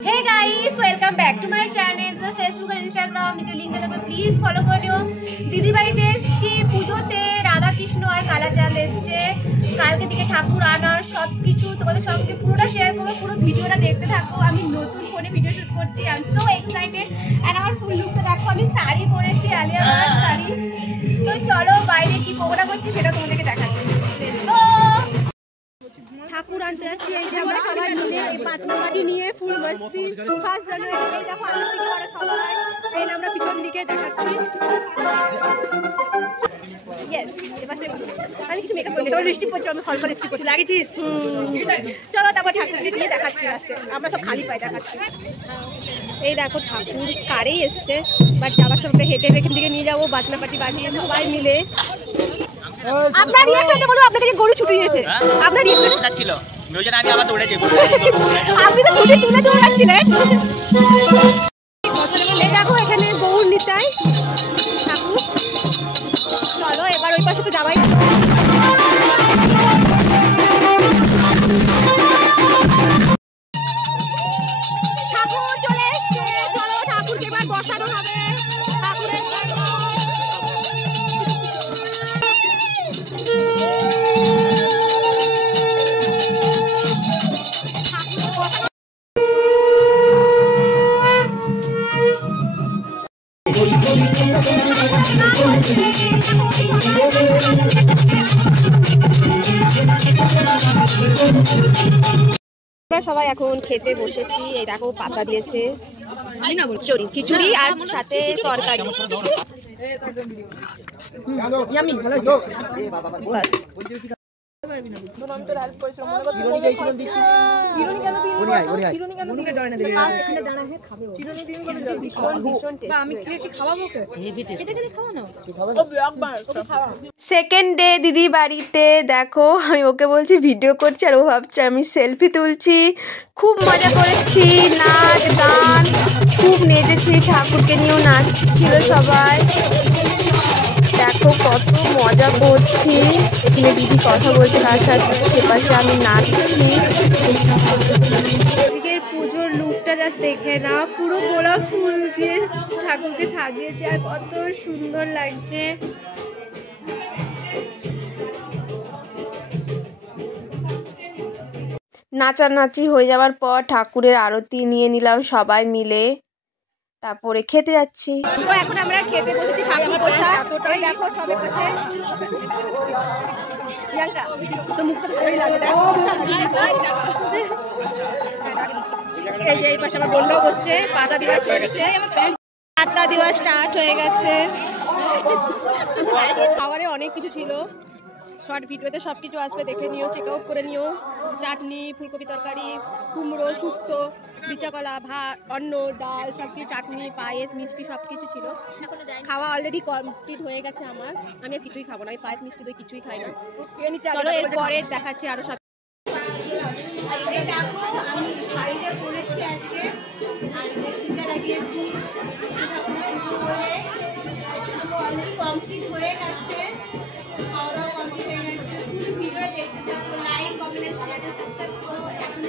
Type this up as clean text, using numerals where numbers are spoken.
Hey guys, welcome back to my channel. So Facebook and Instagram নিচে link দেওয়া থাকবে, please follow করে নিও। দিদি বাড়িতে এসেছি পুজোতে, রাধা কৃষ্ণ আর কালাচাঁদ এসছে। কালকে থেকে ঠাকুর আনা সব কিছু তোমাদের সঙ্গে পুরোটা শেয়ার করবো, পুরো ভিডিওটা দেখতে থাকো। আমি নতুন ফোনে ভিডিও শুট করছি, I am so excited. And আমার ফুল লুকটা দেখো, আমি শাড়ি পরেছি, আলিয়া ভাট শাড়ি। তো চলো বাইরে কি প্রোগ্রাম হচ্ছে সেটা তোমাদেরকে দেখাচ্ছি। ঠাকুর আনতে যাচ্ছি, এই যে আমরা সবাই মিলে এই 5 নম্বরটি নিয়ে ফুল মস্তি। 1 জানুয়ারি দেখো আনন্দ দিকে ওরা সবাই ট্রেন আমরা পিছন দিকে দেখাচ্ছি। ইয়েস, আমি কিছু মেকআপ করি, তোর লিপস্টিক পরছি, আমি ফল লিপস্টিক পরছি, লাগিয়েছিস? চলো তারপর ঠাকুরকে নিয়ে দেখাচ্ছি। আজকে আমরা সব খালি পায়ে দেখাচ্ছি। এই দেখো ঠাকুর কারেই এসছে, বাট যাওয়ার সময় হেঁটে এখান থেকে নিয়ে যাবো, বাজনা পাটি বাজিয়ে সবাই মিলে। আপনার রিয়াকশনটা বলুন, আপনাকে যে গরু ছুটিয়েছে আপনার রিয়াকশনটা ছিল মিউজিক, আমি আবার দৌড়ে যাই। আপনি তো তুলে তুলে দৌড়াচ্ছিলেন। এই দেখো এখানে গৌর নিতাই ঠাকুর। চলো এবার ওই পাশে তো যাবাই। ঠাকুর চলে এসছে, চলো ঠাকুরকে এবার বসানো হবে। ঠাকুরের সবাই এখন খেতে বসেছি। এই দেখো পাতা দিয়েছে, খিচুড়ি আর সাথে তরকারি। সেকেন্ড ডে দিদি বাড়িতে, দেখো আমি ওকে বলছি ভিডিও করছি আর ও ভাবছে আমি সেলফি তুলছি। খুব মজা করেছি, নাচ গান খুব নেচেছি, ঠাকুরকে নিয়েও নাচছিল সবাই। দেখো কত মজা করছি। এখানে দিদি কথা বলছে কার সাথে, সেপাশে আমি নাচছি। আজকের পুজোর লুকটা জাস্ট দেখে না, পুরো গোলাপ ফুল দিয়ে ঠাকুরকে সাজিয়েছে আর কত সুন্দর লাগছে। নাচানাচি হয়ে যাওয়ার পর ঠাকুরের আরতি নিয়ে নিলাম সবাই মিলে, তারপরে খেতে যাচ্ছি। তো এখন আমরা খেতে বসেছি, ঠাকুর প্রসাদ দেখো সবে বসে। প্রিয়াঙ্কা তো মুখটা ভালোই লাগে, এই যে এই পাশে আমার বোনটাও বসছে। পাতা দেওয়া চলছে, পাতা দেওয়া স্টার্ট হয়ে গেছে। খাবারে অনেক কিছু ছিল, শর্ট ভিডিওতে সব কিছু আসবে, দেখে নিও, চেক আউট করে নিও। চাটনি, ফুলকপি তরকারি, কুমড়ো, শুক্তো, বিচাকলা, ভাত, অন্ন, ডাল, সব কিছু, চাটনি, পায়েস, মিষ্টি সব কিছু ছিল। খাওয়া অলরেডি কমপ্লিট হয়ে গেছে আমার। আমি আর কিছুই খাবো না, ওই পায়েস মিষ্টি দই কিছুই খাই না। চলো এরপরে দেখাচ্ছি আরো সব। দেখো আমি শাড়িটা পরেছি আজকে, লাগিয়েছি, অলরেডি কমপ্লিট হয়ে গেছে। খাওয়া দাওয়া কমপ্লিট হয়ে গেছে। পুরো ভিডিওটা দেখতে থাকো, লাইক কমেন্ট শেয়ার সাবস্ক্রাইব করো। এখন